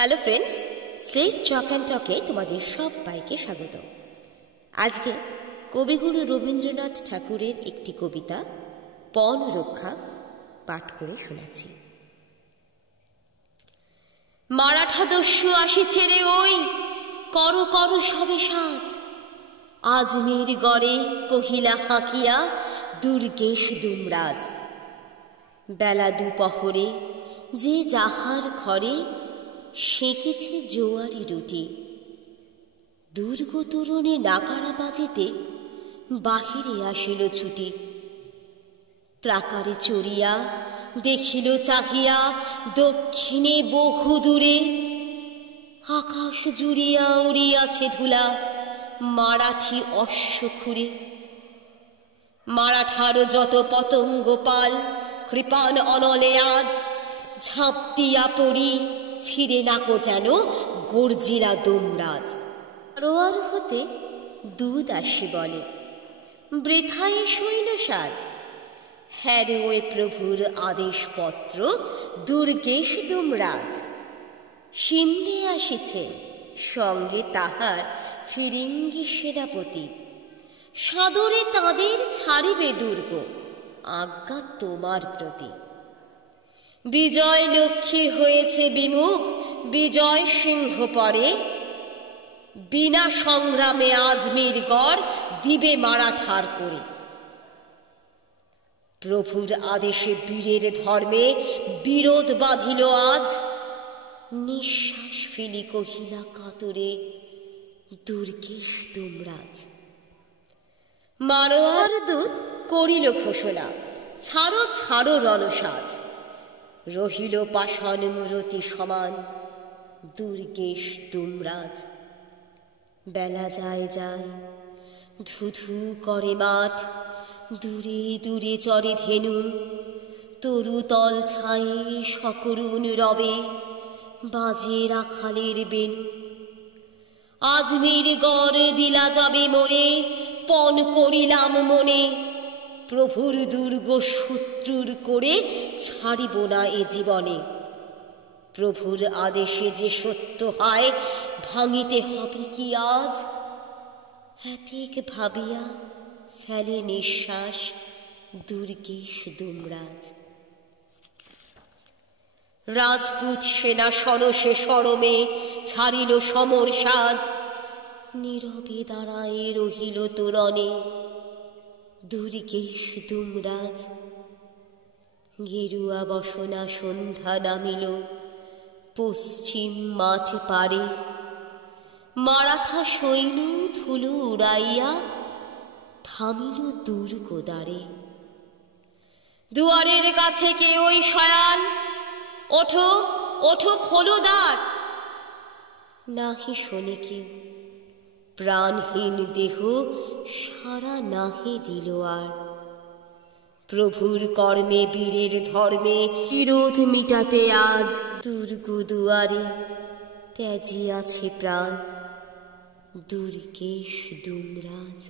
Hello friends, slate chalk and টকে তোমাদের সবাইকে স্বাগত। আজকে কবিগুরু রবীন্দ্রনাথ ঠাকুরের একটি কবিতা পণ রক্ষা পাঠ করে শোনাচ্ছি। মারাঠা দস্যু আসিছে রে ওই, কর কর সবে সাজ, আজমির গড়ে কহিলা হাঁকিয়া দুর্গেশ দুমরাজ। বেলা দুপহরে যে যাহার ঘরে সেঁকেছে জোয়ারি রুটি, দুর্গ তরুণে নাকারা বাজিতে বাহিরে আসিল ছুটি। প্রাকারে চড়িয়া দেখিল চাহিয়া দক্ষিণে বহু দূরে, আকাশ জুড়িয়া উড়িয়াছে ধুলা মারাঠি অশ্বক্ষুরে। মারাঠার যত পতঙ্গ পাল কৃপান অনলে আজ, ঝাঁপটিয়া পড়ি ফিরে নাকো যেন গর্জিলা দোমরাজ। রোয়ার হতে দুধ আসি বলে, বৃথায় সৈন্য সাজ। হ্যাঁ রে ওই প্রভুর আদেশপত্র দুর্গেশ দুমরাজ। সিন্ধে আসিছে সঙ্গে তাহার ফিরিঙ্গি সেনাপতি, সাদরে তাঁদের ছাড়িবে দুর্গ আজ্ঞা তোমার প্রতি। বিজয় লক্ষ্মী হয়েছে বিমুখ বিজয় সিংহ পরে, বিনা সংগ্রামে আজমির গড় দিবে মারাঠার করে। প্রভুর আদেশে বীরের ধর্মে বিরোধ বাঁধিল আজ, নিঃশ্বাস ফেলি কহিলা কাতরে দুর্গেশ দুমরাজ। মারোয়ার দূত করিল ঘোষণা, ছাড়ো ছাড়ো রণসাজ। রহিল পাষাণ মূরতি সমান দুর্গেশ দুমরাজ। বেলা যায় যায় ধু ধু করে মাঠ, দূরে দূরে চরে ধেনু, তরুতল ছায়ে সকরুণ রবে বাজে রাখালের বেনু। আজমির গড় দিলা যাবে মোরে, পণ করিলাম মনে, প্রভুর দুর্গ শত্রুর করে ছাড়িব না এ জীবনে। প্রভুর আদেশে যে সত্য হয় ভাঙিতে হবে কি আজ, এতিক ভাবিয়া ফেলে নিঃশ্বাস দুর্গেশ দুমরাজ। রাজপুত সেনা সরসে সরমে ছাড়িল সমর সাজ, নীরবে দাঁড়ায় রহিল তোরণে দুর্গেশ দুমরাজ। গেরুয়া বসনা সন্ধ্যা নামিল পশ্চিম মাঠ পারে, মারাঠা সৈন্য ধুলো উড়াইয়া থামিল দুর্গ দ্বারে। দুয়ারের কাছে কে ওই শয়ান, ওঠো ওঠো খোলো দ্বার। নাহি শোনে কেউ, প্রাণহীন দেহ সারা নাহি দিল আর। প্রভুর কর্মে বীরের ধর্মে বিরোধ মিটাতে আজ, দুর্গ দুয়ারে ত্যাজি আছে প্রাণ দুর্গেশ দুমরাজ।